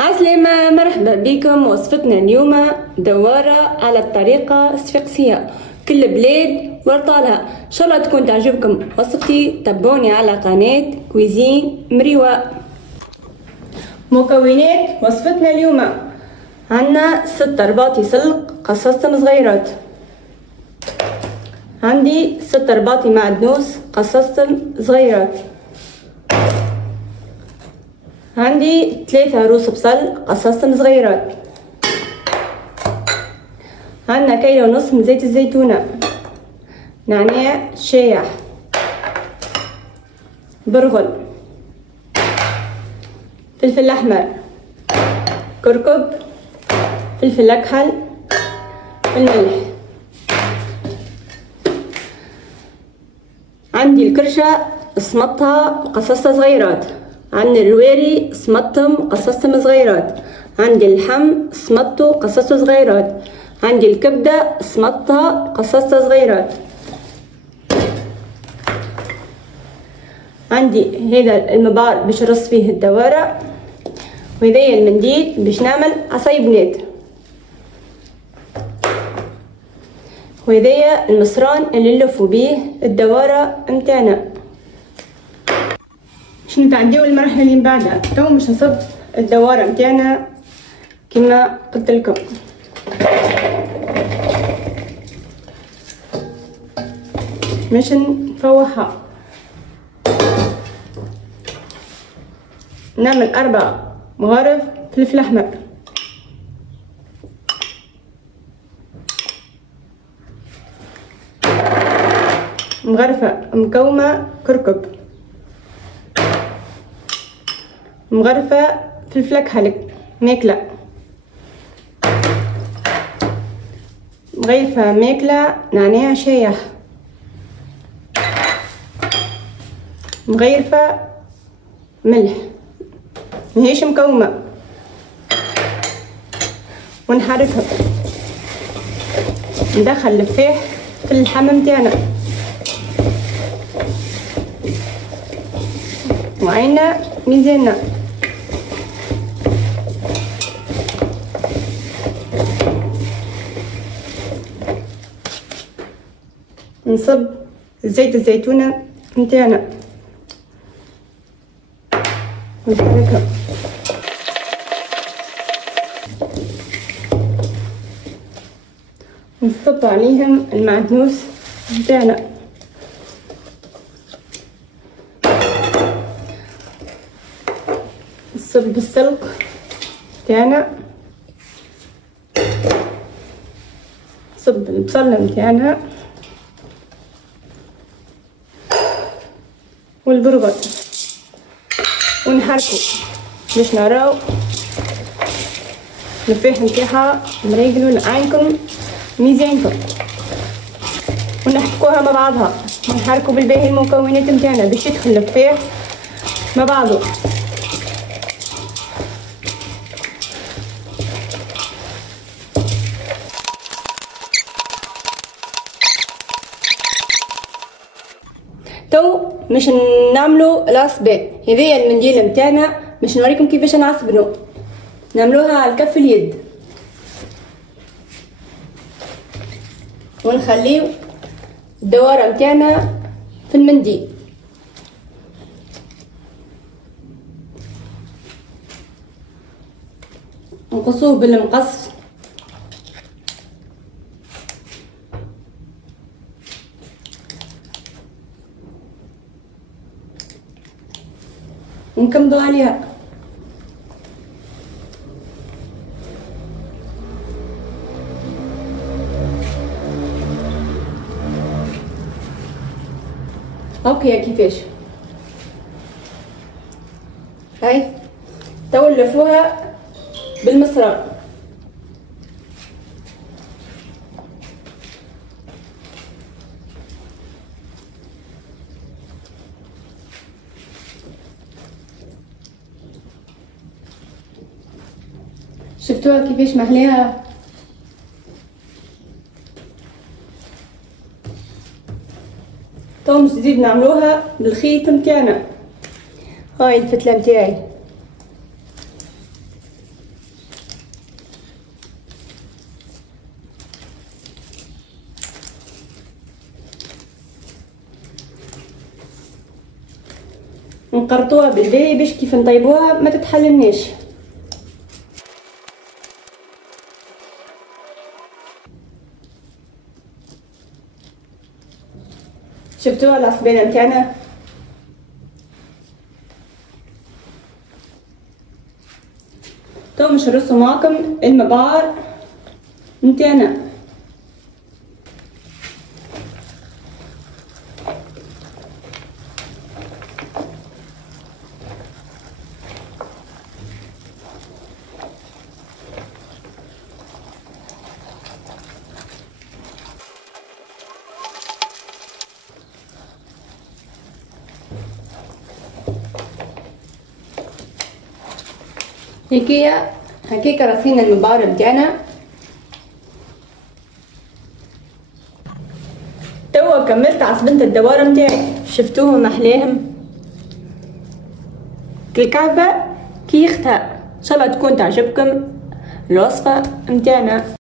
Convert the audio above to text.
عسلامة، مرحبا بكم. وصفتنا اليوم دوارة على الطريقة الصفاقسية، كل بلاد ورطالها. ان شاء الله تكون تعجبكم وصفتي. تابعوني على قناة كويزين مريوة. مكونات وصفتنا اليوم: عندنا 6 رباطي سلق قصصتهم صغيرات، عندي 6 رباطي معدنوس قصصتهم صغيرات، عندي 3 روس بصل قصصتهم صغيرات، عندنا 1.5 كيلو من زيت الزيتونة، نعناع شايح، برغل، فلفل احمر، كركب، فلفل اكحل، الملح. عندي الكرشة صمتها وقصصتها صغيرات، عندي الرواري صمتهم قصصتهم صغيرات، عندي اللحم صمته قصصته صغيرات، عندي الكبدة صمتها قصصتها صغيرات، عندي هذا المبار باش نرص فيه الدوارة، وهذايا المنديل باش نعمل عصيبنات، وهذايا المصران اللي نلفو بيه الدوارة متاعنا. باش نتعداو المرحلة اللي من بعدها. تو باش نصب الدوارة متاعنا كما قلت لكم. باش نفوحها، نعمل 4 مغارف فلفل احمر، مغرفة مكومة كركب، مغرفة فلفل اكحل ماكلة، مغرفة ماكلة نعناع شايح، مغرفة ملح ماهيش مكومة، ونحركها. ندخل اللفاح في اللحم متاعنا، وعينا ميزاننا. نصب زيت الزيتونة متاعنا ونحركها. نصب عليهم المعدنوس متاعنا، نصب السلق متاعنا، نصب البصلة متاعنا والبرغل، ونحركو باش نراو النفاح متاعها مريقلو لعينكم ميزانكم، ونحكوها مع بعضها، ونحركو بالباقي المكونات متاعنا باش يدخل النفاح مع بعضو. تو باش نعملو العصبات. هذايا المنديل متاعنا باش نوريكم كيفاش نعصبنو. نعملوها على كف اليد، ونخليو الدوارة متاعنا في المنديل، نقصوه بالمقص، ونكمدو عليها. اوكي كيفاش هاي تو نلفوها بالمسرار، شفتوها كيفاش محلاها؟ تو نزيد نعملوها بالخيط متاعنا. هاي الفتلة متاعي نقرطوها بالباهي باش كيف نطيبوها ما تتحللناش. شفتوها العصبانة متاعنا؟ تو مش نرصو معكم المبعر متاعنا. هكيكا رصينا المبعر متاعنا. توا كملت عصبنت الدوار متاعي، شفتوهم احلاهم كالكعبة كي يختها. ان شاء الله تكون تعجبكم الوصفة متاعنا.